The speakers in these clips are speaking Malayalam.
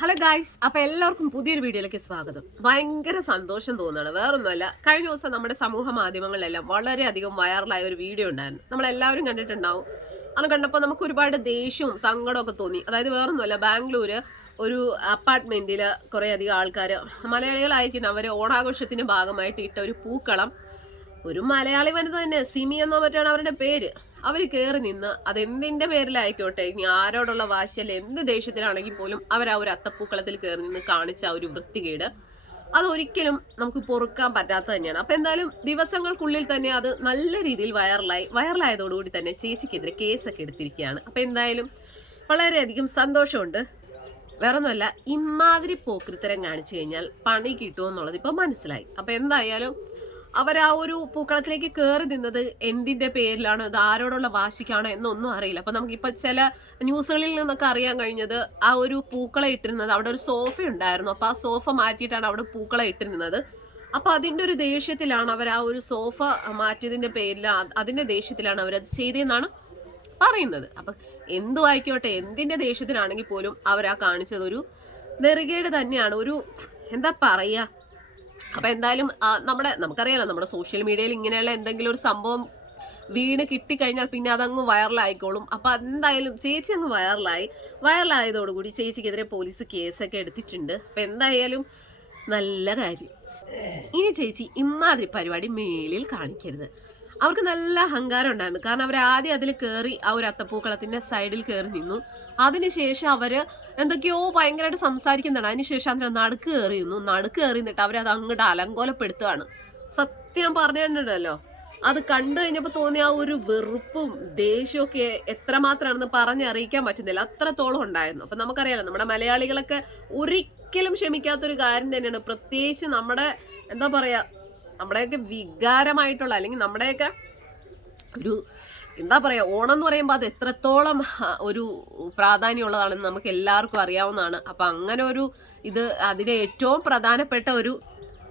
ഹലോ ഗായ്സ് അപ്പൊ എല്ലാവർക്കും പുതിയൊരു വീഡിയോയിലേക്ക് സ്വാഗതം. ഭയങ്കര സന്തോഷം തോന്നുകയാണ്. വേറൊന്നുമല്ല കഴിഞ്ഞ ദിവസം നമ്മുടെ സമൂഹ മാധ്യമങ്ങളിലെല്ലാം വളരെയധികം വൈറലായ ഒരു വീഡിയോ ഉണ്ടായിരുന്നു. നമ്മളെല്ലാവരും കണ്ടിട്ടുണ്ടാവും. അത് കണ്ടപ്പോൾ നമുക്ക് ഒരുപാട് ദേഷ്യവും സങ്കടവും ഒക്കെ തോന്നി. അതായത് വേറൊന്നുമല്ല ബാംഗ്ലൂര് ഒരു അപ്പാർട്ട്മെന്റിൽ കുറേ അധികം ആൾക്കാർ മലയാളികളായിരിക്കും അവർ ഓണാഘോഷത്തിന്റെ ഭാഗമായിട്ട് ഇട്ട ഒരു പൂക്കളം. ഒരു മലയാളി വനിത തന്നെ സിമി എന്നോ മറ്റാണ് അവരുടെ പേര്. അവർ കയറി നിന്ന് അതെന്തിന്റെ പേരിലായിക്കോട്ടെ? ഇനി ആരോടുള്ള വാശിയല്ല എന്ത് ദേഷ്യത്തിലാണെങ്കിൽ പോലും അവർ ആ ഒരു അത്തപ്പൂക്കളത്തിൽ കയറി നിന്ന് കാണിച്ച ആ ഒരു വൃത്തികേട്. അതൊരിക്കലും നമുക്ക് പൊറുക്കാൻ പറ്റാത്ത തന്നെയാണ്. അപ്പൊ എന്തായാലും ദിവസങ്ങൾക്കുള്ളിൽ തന്നെ അത് നല്ല രീതിയിൽ വൈറലായി വൈറലായതോടുകൂടി തന്നെ ചേച്ചിക്കെതിരെ കേസൊക്കെ എടുത്തിരിക്കുകയാണ്. അപ്പൊ എന്തായാലും വളരെയധികം സന്തോഷമുണ്ട്. വേറൊന്നുമല്ല ഇമാതിരി പോക്കൃത്തരം കാണിച്ചു കഴിഞ്ഞാൽ പണി കിട്ടുമെന്നുള്ളത് ഇപ്പൊ മനസ്സിലായി. അപ്പൊ എന്തായാലും അവർ ആ ഒരു പൂക്കളത്തിലേക്ക് കയറി നിന്നത് എന്തിന്റെ പേരിലാണോ? ഇത് ആരോടുള്ള വാശിക്കാണോ എന്നൊന്നും അറിയില്ല. അപ്പൊ നമുക്കിപ്പോ ചില ന്യൂസുകളിൽ നിന്നൊക്കെ അറിയാൻ കഴിഞ്ഞത് ആ ഒരു പൂക്കളെ ഇട്ടിരുന്നത് അവിടെ ഒരു സോഫ ഉണ്ടായിരുന്നു. അപ്പൊ ആ സോഫ മാറ്റിയിട്ടാണ് അവിടെ പൂക്കളെ ഇട്ടിരുന്നത്. അപ്പൊ അതിന്റെ ഒരു ദേഷ്യത്തിലാണ് അവർ ആ ഒരു സോഫ മാറ്റിയതിന്റെ പേരിൽ അതിന്റെ ദേഷ്യത്തിലാണ് അവരത് ചെയ്തതെന്നാണ് പറയുന്നത്. അപ്പൊ എന്തു ആയിക്കോട്ടെ എന്തിന്റെ ദേഷ്യത്തിലാണെങ്കിൽ പോലും അവരാ കാണിച്ചത് ഒരു നെറുകേട് തന്നെയാണ്. ഒരു എന്താ പറയാ അപ്പൊ എന്തായാലും നമ്മുടെ നമുക്കറിയാലോ നമ്മുടെ സോഷ്യൽ മീഡിയയിൽ ഇങ്ങനെയുള്ള എന്തെങ്കിലും ഒരു സംഭവം വീണ് കിട്ടിക്കഴിഞ്ഞാൽ പിന്നെ അതങ്ങ് വൈറലായിക്കോളും അപ്പൊ എന്തായാലും ചേച്ചി അങ്ങ് വൈറലായി വൈറലായതോടുകൂടി ചേച്ചിക്കെതിരെ പോലീസ് കേസൊക്കെ എടുത്തിട്ടുണ്ട്. അപ്പൊ എന്തായാലും നല്ല കാര്യം. ഇനി ചേച്ചി ഇമാതിരി പരിപാടി മേലിൽ കാണിക്കരുത്. അവർക്ക് നല്ല അഹങ്കാരം ഉണ്ടായിരുന്നു. കാരണം അവർ ആദ്യം അതിൽ കയറി ആ ഒരു അത്തപ്പൂക്കളത്തിന്റെ സൈഡിൽ കയറി നിന്നു. അതിനുശേഷം അവർ എന്തൊക്കെയോ ഭയങ്കരമായിട്ട് സംസാരിക്കുന്നതാണ് അതിനുശേഷം അതിന് നടുക്ക് കയറിയുന്നു നടുക്ക് കയറി നിന്നിട്ട് അവരത് അങ്ങോട്ട് അലങ്കോലപ്പെടുത്തുകയാണ് സത്യം പറഞ്ഞിട്ടുണ്ടല്ലോ അത് കണ്ടു കഴിഞ്ഞപ്പോൾ തോന്നിയ ആ ഒരു വെറുപ്പും ദേഷ്യവും ഒക്കെ എത്രമാത്രമാണെന്ന് പറഞ്ഞറിയിക്കാൻ പറ്റുന്നില്ല. അത്രത്തോളം ഉണ്ടായിരുന്നു. അപ്പം നമുക്കറിയാലോ നമ്മുടെ മലയാളികളൊക്കെ ഒരിക്കലും ക്ഷമിക്കാത്തൊരു കാര്യം തന്നെയാണ്. പ്രത്യേകിച്ച് നമ്മുടെ എന്താ പറയുക നമ്മുടെയൊക്കെ വികാരമായിട്ടുള്ള അല്ലെങ്കിൽ നമ്മുടെയൊക്കെ ഒരു എന്താ പറയാ ഓണം എന്ന് പറയുമ്പോൾ അത് എത്രത്തോളം ഒരു പ്രാധാന്യമുള്ളതാണെന്ന് നമുക്ക് എല്ലാവർക്കും അറിയാവുന്നതാണ്. അപ്പൊ അങ്ങനെ ഒരു ഇത് അതിലെ ഏറ്റവും പ്രധാനപ്പെട്ട ഒരു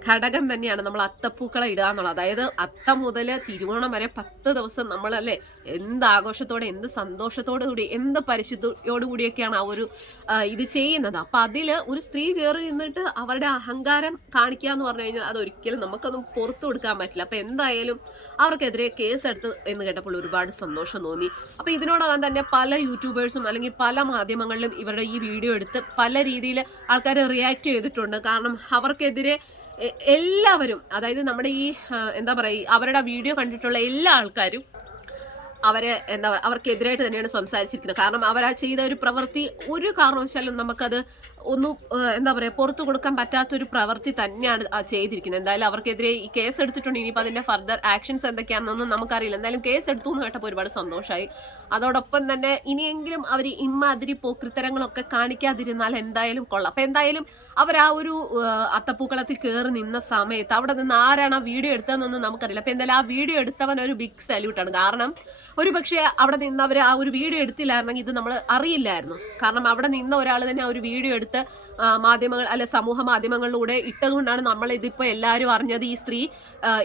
ഘടകം തന്നെയാണ് നമ്മൾ അത്തപ്പൂക്കളെ ഇടുക എന്നുള്ളത്. അതായത് അത്ത മുതൽ തിരുവോണം വരെ പത്ത് ദിവസം നമ്മളല്ലേ എന്ത് ആഘോഷത്തോടെ എന്ത് സന്തോഷത്തോടു കൂടി എന്ത് പരിശുദ്ധിയോടു കൂടിയൊക്കെയാണ് ആ ഒരു ഇത് ചെയ്യുന്നത്. അപ്പൊ അതിൽ ഒരു സ്ത്രീ കയറി നിന്നിട്ട് അവരുടെ അഹങ്കാരം കാണിക്കുക എന്ന് പറഞ്ഞു കഴിഞ്ഞാൽ അതൊരിക്കലും നമുക്കൊന്നും പുറത്തു കൊടുക്കാൻ പറ്റില്ല. അപ്പൊ എന്തായാലും അവർക്കെതിരെ കേസെടുത്ത് എന്ന് കേട്ടപ്പോൾ ഒരുപാട് സന്തോഷം തോന്നി. അപ്പൊ ഇതിനോടകം തന്നെ പല യൂട്യൂബേഴ്സും അല്ലെങ്കിൽ പല മാധ്യമങ്ങളിലും ഇവരുടെ ഈ വീഡിയോ എടുത്ത് പല രീതിയിൽ ആൾക്കാർ റിയാക്ട് ചെയ്തിട്ടുണ്ട്. കാരണം അവർക്കെതിരെ എല്ലാവരും അതായത് നമ്മുടെ ഈ എന്താ പറയുക അവരുടെ വീഡിയോ കണ്ടിട്ടുള്ള എല്ലാ ആൾക്കാരും അവരെ എന്താ പറയുക അവർക്കെതിരായിട്ട് തന്നെയാണ് സംസാരിച്ചിരിക്കുന്നത്. കാരണം അവർ ആ ചെയ്ത ഒരു പ്രവൃത്തി ഒരു കാരണവശാലും നമുക്കത് ഒന്നും എന്താ പറയുക പുറത്തു കൊടുക്കാൻ പറ്റാത്തൊരു പ്രവൃത്തി തന്നെയാണ് ചെയ്തിരിക്കുന്നത്. എന്തായാലും അവർക്കെതിരെ ഈ കേസ് എടുത്തിട്ടുണ്ട്. ഇനിയിപ്പോൾ അതിന്റെ ഫർദർ ആക്ഷൻസ് എന്തൊക്കെയാണെന്നൊന്നും നമുക്കറിയില്ല. എന്തായാലും കേസ് എടുത്തു എന്ന് കേട്ടപ്പോൾ ഒരുപാട് സന്തോഷമായി അതോടൊപ്പം തന്നെ ഇനിയെങ്കിലും അവർ ഇമ്മാതിരി പോക്കൃത്തരങ്ങളൊക്കെ കാണിക്കാതിരുന്നാൽ എന്തായാലും കൊള്ളാം. അപ്പം എന്തായാലും അവർ ആ ഒരു അത്തപ്പൂക്കളത്തിൽ കയറി നിന്ന സമയത്ത് അവിടെ നിന്ന് ആരാണ് ആ വീഡിയോ എടുത്തതെന്നൊന്നും നമുക്കറിയില്ല. അപ്പം എന്തായാലും ആ വീഡിയോ എടുത്തവൻ ഒരു ബിഗ് സല്യൂട്ടാണ് കാരണം ഒരു പക്ഷേ അവിടെ നിന്ന് അവർ ആ ഒരു വീഡിയോ എടുത്തില്ലായിരുന്നെങ്കിൽ ഇത് നമ്മൾ അറിയില്ലായിരുന്നു. കാരണം അവിടെ നിന്ന ഒരാൾ തന്നെ ആ ഒരു വീഡിയോ എടുത്ത് ആ, മാധ്യമങ്ങൾ അല്ലെ സമൂഹ മാധ്യമങ്ങളിലൂടെ ഇട്ടതുകൊണ്ടാണ് നമ്മൾ ഇതിപ്പോൾ എല്ലാവരും അറിഞ്ഞത് ഈ സ്ത്രീ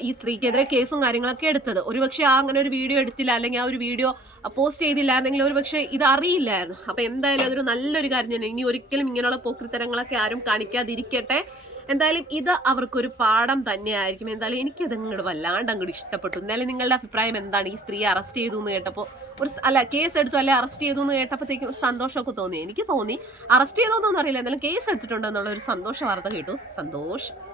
ഈ സ്ത്രീക്കെതിരെ കേസും കാര്യങ്ങളൊക്കെ എടുത്തത്. ഒരുപക്ഷെ ആ അങ്ങനെ ഒരു വീഡിയോ എടുത്തില്ല അല്ലെങ്കിൽ ആ ഒരു വീഡിയോ പോസ്റ്റ് ചെയ്തില്ല ചെയ്തില്ലായിരുന്നെങ്കിൽ ഒരുപക്ഷെ ഇത് അറിയില്ലായിരുന്നു. അപ്പൊ എന്തായാലും അതൊരു നല്ലൊരു കാര്യം തന്നെ. ഇനി ഒരിക്കലും ഇങ്ങനെയുള്ള പോക്രിത്തരങ്ങളൊക്കെ ആരും കാണിക്കാതിരിക്കട്ടെ. എന്തായാലും ഇത് അവർക്കൊരു പാഠം തന്നെയായിരിക്കും. എന്തായാലും എനിക്കത് അങ്ങോട്ട് വല്ലാണ്ട് അങ്ങോട്ട് ഇഷ്ടപ്പെട്ടു. എന്തായാലും നിങ്ങളുടെ അഭിപ്രായം എന്താണ്? ഈ സ്ത്രീയെ അറസ്റ്റ് ചെയ്തു എന്ന് കേട്ടപ്പോൾ ഒരു അല്ല കേസ് എടുത്തു അല്ലെ അറസ്റ്റ് ചെയ്തു എന്ന് കേട്ടപ്പോഴത്തേക്കും ഒരു സന്തോഷമൊക്കെ തോന്നി. എനിക്ക് തോന്നി. അറസ്റ്റ് ചെയ്തോന്നൊന്നും അറിയില്ല. എന്തായാലും കേസ് എടുത്തിട്ടുണ്ടെന്നുള്ള ഒരു സന്തോഷ വാർത്ത കേട്ടു. സന്തോഷം.